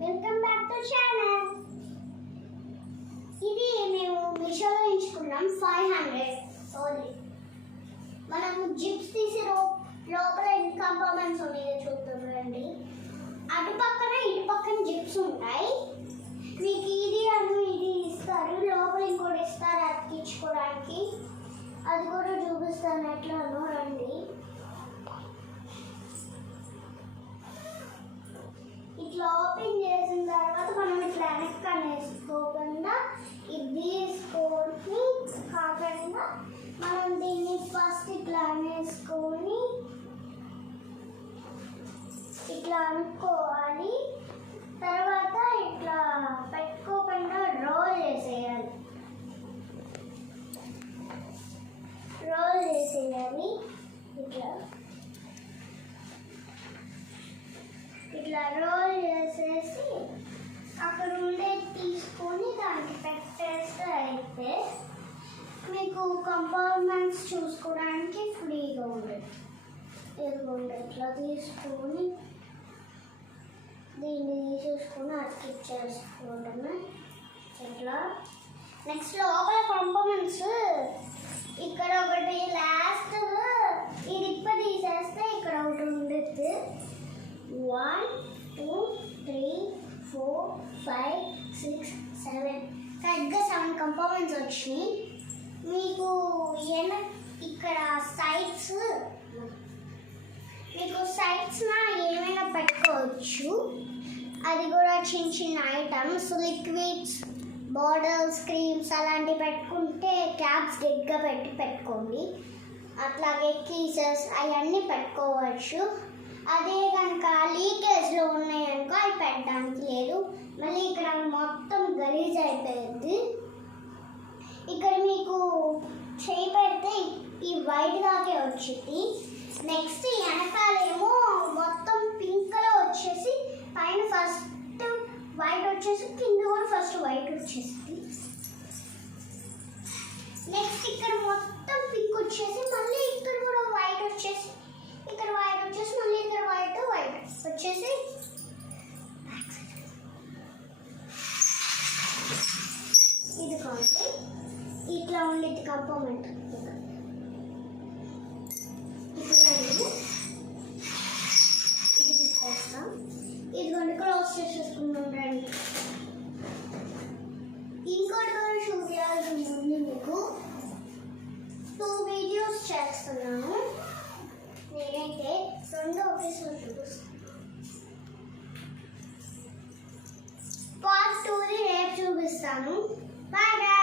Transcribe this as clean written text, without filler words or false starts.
Welcome back to channel. ఇది మేము మీషోలో ఎంచుకున్నాం 500 ఓన్లీ. మనము జిప్స్ తీసి లోపల ఎన్ని కంపార్ట్మెంట్స్ ఉన్నాయో చూద్దామండి. అటు పక్కన ఇటు పక్కన జిప్స్ ఉంటాయి. మీకు ఇది ఇస్తారు, లోపల ఇంకోటి ఇస్తారు అతికించుకోవడానికి. అది కూడా చూపిస్తాను ఎట్లానో రండి. ఇట్లా ఓపెన్ చేసిన తర్వాత మనం ఇట్లా వెనక్కి వేసుకోకుండా ఇది తీసుకొని కాకుండా మనం దీన్ని ఫస్ట్ ఇట్లా వేసుకొని ఇట్లా అనుకోవాలి. తర్వాత ఇట్లా పెట్టుకోకుండా రోల్ చేసేయాలి. ఇట్లా రోల్ చేసేసి అక్కడ ఉండే తీసుకొని దానికి పెట్టేస్తే అయితే మీకు కంపార్ట్మెంట్స్ చూసుకోవడానికి ఫ్రీగా ఉండదు. ఇదిగోండి ఇట్లా తీసుకొని దీన్ని తీసేసుకొని అతికిచ్చేసుకోవడమే ఇట్లా. నెక్స్ట్ లోపల కంపార్ట్మెంట్స్ ఇక్కడ ఒకటి లాస్ట్ ఇది ఇప్ప తీసేస్తే ఇక్కడ ఒకటి ఉండేది. 1 2 3 4 5 6 7 కరెక్ట్గా 7 కంపార్ట్మెంట్స్ వచ్చినాయి. మీకు ఇక్కడ సైడ్స్ ఏమైనా పెట్టుకోవచ్చు. అది కూడా చిన్న చిన్న ఐటమ్స్, లిక్విడ్స్, బాటిల్స్, క్రీమ్స్ అలాంటివి పెట్టుకుంటే క్యాప్స్ గట్టిగా పెట్టుకోండి. అట్లాగే కీసెస్ అవన్నీ పెట్టుకోవచ్చు. అదే కనుక లీకేజ్లో ఉన్నాయనుకో అవి పెట్టడానికి లేదు. మళ్ళీ ఇక్కడ మొత్తం గలీజ్ అయిపోయింది. ఇక్కడ మీకు చేయి పెడితే ఈ వైట్ దాకే వచ్చింది. నెక్స్ట్ వెనకాలేమో మొత్తం పింక్లో వచ్చేసి పైన ఫస్ట్ వైట్ వచ్చేసి కింద కూడా ఫస్ట్ వైట్ వచ్చేసింది. నెక్స్ట్ ఇక్కడ మొత్తం పింక్ వచ్చేసి మళ్ళీ ఇక్కడ కూడా వైట్ వచ్చేసి ఇక్కడ వైట్ వచ్చేసి మళ్ళీ ఇక్కడ వైట్ వచ్చేసి ఇది కాదు ఇట్లా ఉండేది కంపార్ట్మెంట్. ఇది తీసేస్తాం. ఇదిగోండి క్లోజ్ చేసేసుకుంటాం రండి. ఇంకోటి కూడా చూపించాల్సి ఉంది. మీకు 2 వీడియోస్ చేస్తున్నాను నేనైతే, 2 ఒకేసారి చూపిస్తాను. పార్ట్ 2 రేపు చూపిస్తాను. బాయ్.